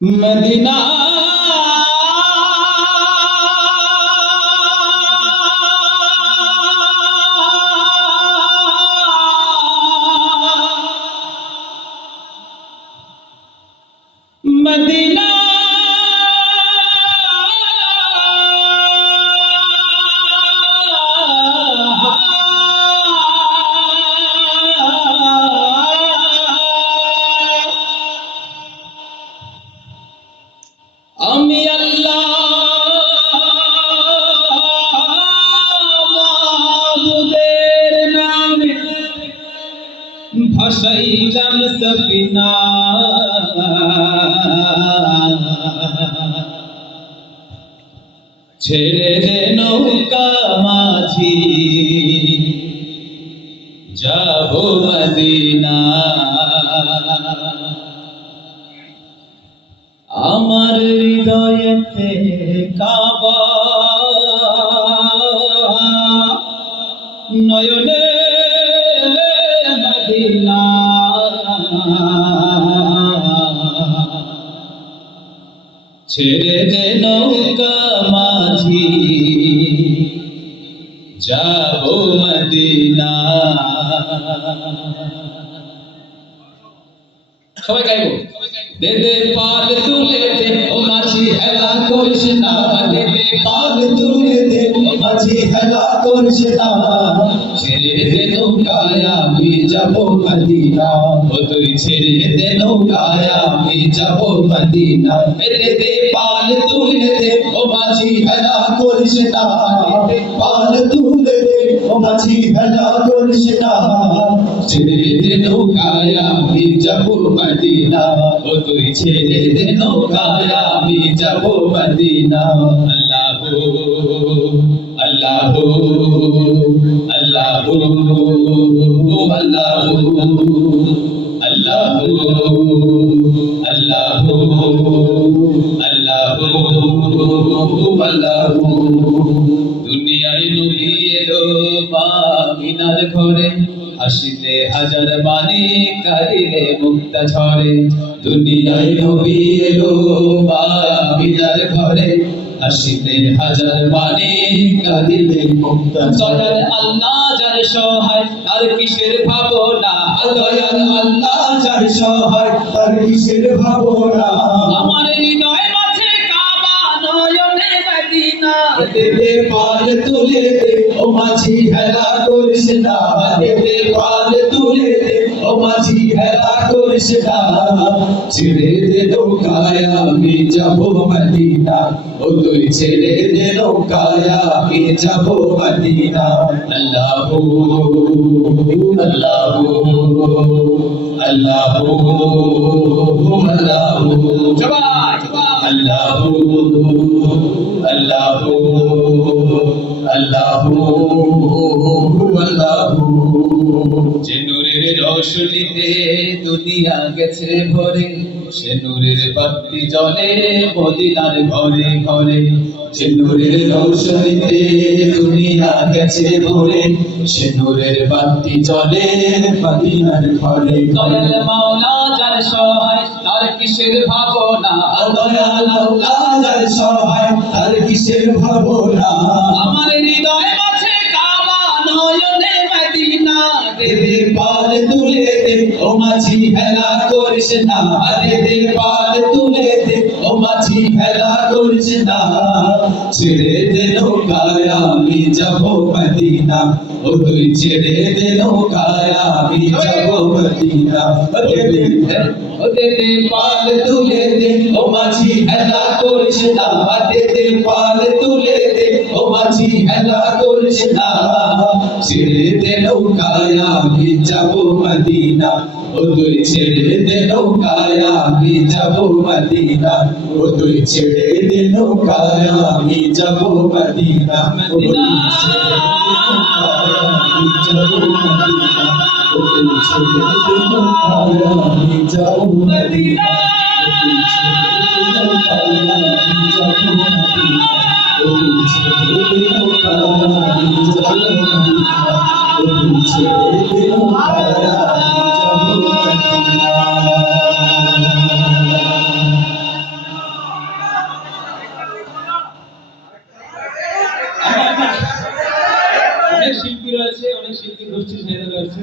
Medina Medina আমি আল্লাহ মাবুদের নামে ভাসাইলাম সফিনা ছেড়ে দে নৌকা মাঝি যাব মদিনা আমার হৃদয়েতে কাবা নয়নে মদিনা ছেড়ে দে নৌকা মাঝি যাব মদিনা। সবাই গাইবো। দে দে পাল তুলে দে ও মাঝি হেলা করিস না, দে দে পাল তুলে দে ও মাঝি হেলা করিস না, ছেড়ে দে নৌকায় আমি যাব মদিনা, ও তুই ছেড়ে দে নৌকায় আমি যাব মদিনা। দে দে পাল তুলে দে ও মাঝি হেলা করিস না, পাল তুলে দে ও মাঝি হেলা করিস না, ছেড়ে দে নৌকায় আমি যাব মদিনা, ও তুই ছেড়ে দে নৌকায় আমি যাব মদিনা। আল্লাহ আল্লাহ আল্লাহ আল্লাহ আল্লাহ আল্লাহ আল্লাহ। দুনিয়ায় নবী এলো মামিনার ঘরে, হাসিতে হাজার বাণী কাঁদিলে মুক্তা ঝরে। দুনিয়ায় নবী এলো মামিনার ঘরে, হাসিতে হাজার বাণী কাঁদিলে মুক্তা ঝরে। আল্লাহ যার সহায় আর কিসের ভাবনা, দয়াল আল্লাহ যার সহায় আর কিসের ভাবনা। আমার হৃদয় মাঝে কাবা নয়নে মদিনা, দে দে পাল তুলে দে ও মাঝি হেলা করিস না, দে দে পাল তুলে দে ও মাঝি হেলা করিস না, ছেড়ে দে নৌকায় আমি যাব মদিনা, ও তুই ছেড়ে দে নৌকায় আমি যাব মদিনা। আল্লাহ আল্লাহ আল্লাহ আল্লাহ সবাই আল্লাহ আল্লাহ আল্লাহ আল্লাহ। যে নূরের রোশনীতে দুনিয়া গেছে ভরে, সে নূরের বাতি জ্বলে মদিনার ঘরে ঘরে। যে নূরের রোশনীতে দুনিয়া গেছে ভরে, সে নূরের বাতি জ্বলে মদিনার ঘরে ঘরে। মাওলা যার সহায় তার কিসের ভাবনা, দয়াল আল্লাহ যার সহায় তার কিসের ভাবনা। আমার হৃদয় মাঝে কাবা নয়নে মদিনা, দে দে পাল তুলে দে ও মাঝি হেলা করিস না, দে দে পাল তুলে দে ও মাঝি হেলা করিস না, ছেড়ে দে নৌকায় আমি যাব মদিনা, ও তুই ছেড়ে দে নৌকায় আমি যাব মদিনা। দে দে পাল তুলে দে ও মাঝি হেলা করিস না, দে দে পাল তুলে দে ও মাঝি হেলা করিস না, ছেড়ে দে নৌকায় আমি যাব মদিনা, ও তুই ছেড়ে দে নৌকায় আমি যাব মদিনা, ও তুই ছেড়ে দে নৌকায় আমি যাব মদিনা। মদিনা আমি যাব মদিনা, ও তুই ছেড়ে দে নৌকায় আমি যাব মদিনা, ও তুই ছেড়ে দে নৌকায় আমি যাব মদিনা, ও তুই ছেড়ে দে নৌকায় আমি যাব মদিনা, ও তুই ছেড়ে দে নৌকায় আমি যাব মদিনা। শিল্পী রয়েছে, অনেক শিল্পী গোষ্ঠী সেখানে রয়েছে।